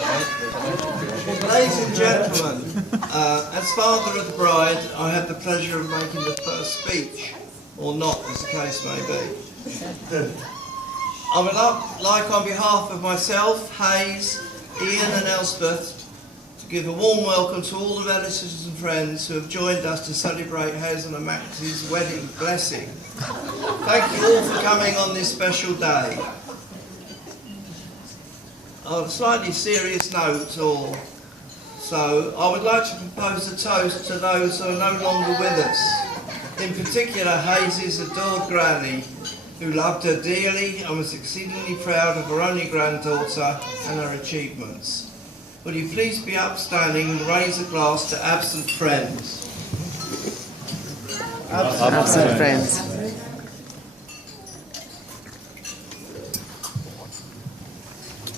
Ladies and gentlemen, as father of the bride, I have the pleasure of making the first speech, or not, as the case may be. I would like, on behalf of myself, Hayes, Ian and Elspeth, to give a warm welcome to all the relatives and friends who have joined us to celebrate Hazel and Max's wedding blessing. Thank you all for coming on this special day. On a slightly serious note, I would like to propose a toast to those who are no longer with us. In particular, Hazel's adored granny, who loved her dearly and was exceedingly proud of her only granddaughter and her achievements. Will you please be upstanding and raise a glass to absent friends? Absent friends.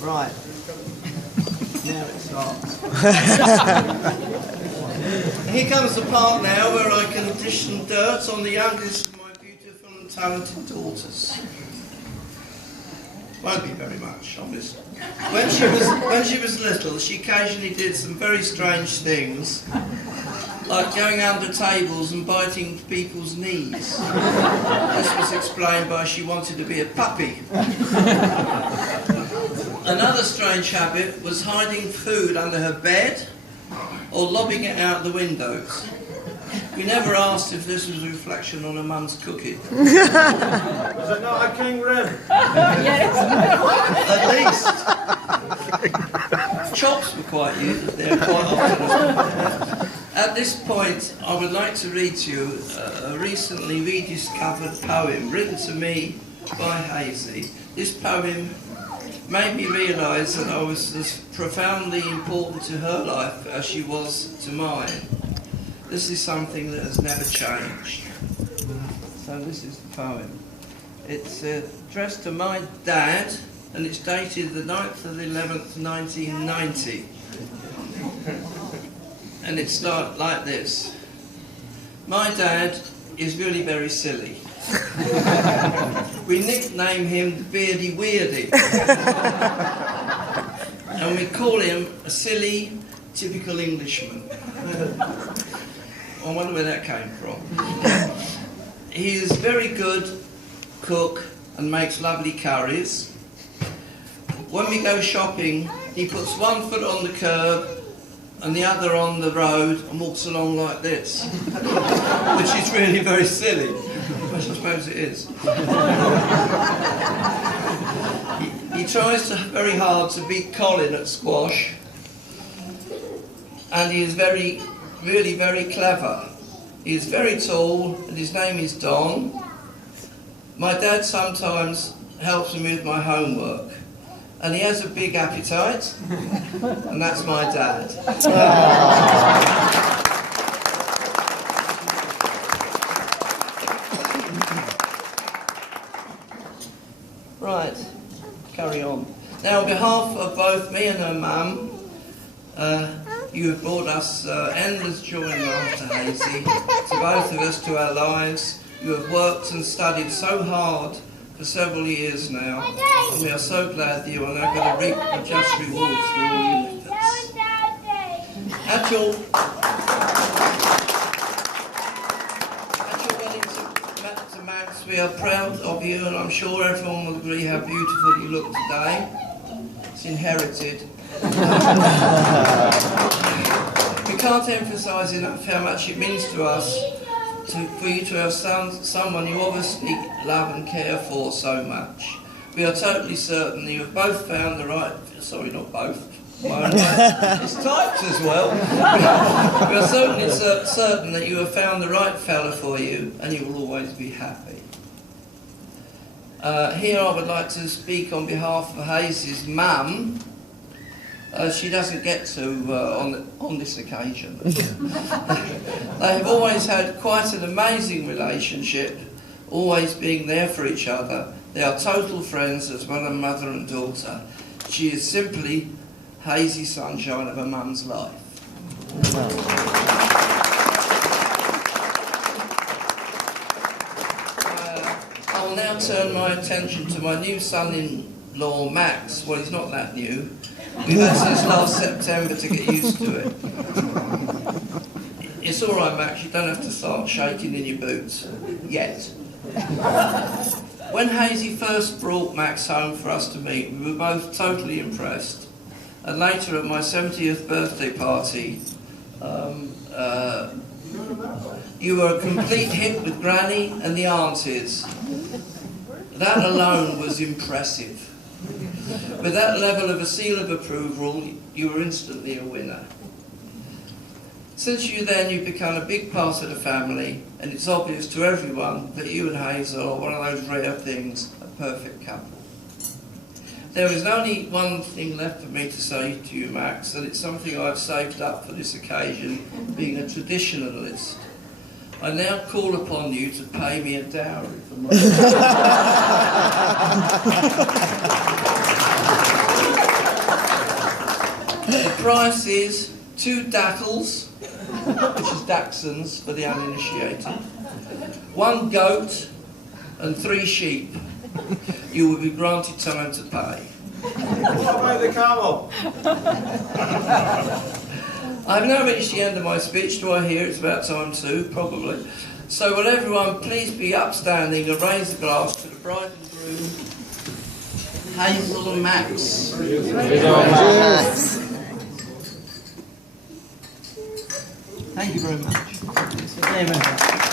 Right. Now it starts. Here comes the part now where I can dish some dirt on the youngest of my beautiful and talented daughters. Won't be very much, obviously. When she was little, she occasionally did some very strange things, like going under tables and biting people's knees. This was explained by she wanted to be a puppy. Another strange habit was hiding food under her bed or lobbing it out the windows. We never asked if this was a reflection on her mum's cooking. Was it not a king rib? Yes. At least. Chops were quite used there quite often. At this point, I would like to read to you a recently rediscovered poem written to me by Hazel. This poem made me realise that I was as profoundly important to her life as she was to mine. This is something that has never changed. So this is the poem. It's addressed to my dad, and it's dated the 9th of the 11th, 1990. And it's like this. My dad is really very silly. We nickname him the Beardy Weirdy. And we call him a silly, typical Englishman. I wonder where that came from. He is a very good cook and makes lovely curries. When we go shopping, he puts one foot on the curb and the other on the road and walks along like this, which is really very silly. I suppose it is. He tries very hard to beat Colin at squash, and he is really very clever. He is very tall, and his name is Don. My dad sometimes helps me with my homework, and he has a big appetite, and that's my dad. Right, carry on. Now, on behalf of both me and her mum, you have brought us endless joy and laughter, Hazel, to both of us, to our lives. You have worked and studied so hard for several years now, and we are so glad that you are now going to reap the just rewards for all your efforts. At your wedding to Max, we are proud of you, and I'm sure everyone will agree how beautiful you look today. It's inherited. We can't emphasise enough how much it means to us for you to have someone you obviously love and care for so much. We are totally certain that you have both found the right... Sorry, not both. It's typed as well. We are certainly certain that you have found the right fella for you, and you will always be happy. Here I would like to speak on behalf of Hazel's mum. She doesn't get to on this occasion. They have always had quite an amazing relationship, always being there for each other. They are total friends as well as mother and daughter. She is simply hazy sunshine of her mum's life. I'll now turn my attention to my new son-in-law, Max. Well, he's not that new. We've had since last September to get used to it. It's all right, Max, you don't have to start shaking in your boots. Yet. When Hazy first brought Max home for us to meet, we were both totally impressed. And later at my 70th birthday party, you were a complete hit with Granny and the aunties. That alone was impressive. With that level of a seal of approval, you were instantly a winner. Since you've become a big part of the family, and it's obvious to everyone that you and Hazel are one of those rare things, a perfect couple. There is only one thing left for me to say to you, Max, and it's something I've saved up for this occasion, being a traditionalist. I now call upon you to pay me a dowry for my... The price is 2 dattles, which is dachshunds for the uninitiated, 1 goat and 3 sheep. You will be granted time to pay. What about the camel? I've now reached the end of my speech. Do I hear it's about time too? Probably. So will everyone please be upstanding and raise the glass to the bride and groom, Hazel and Max. Thank you very much.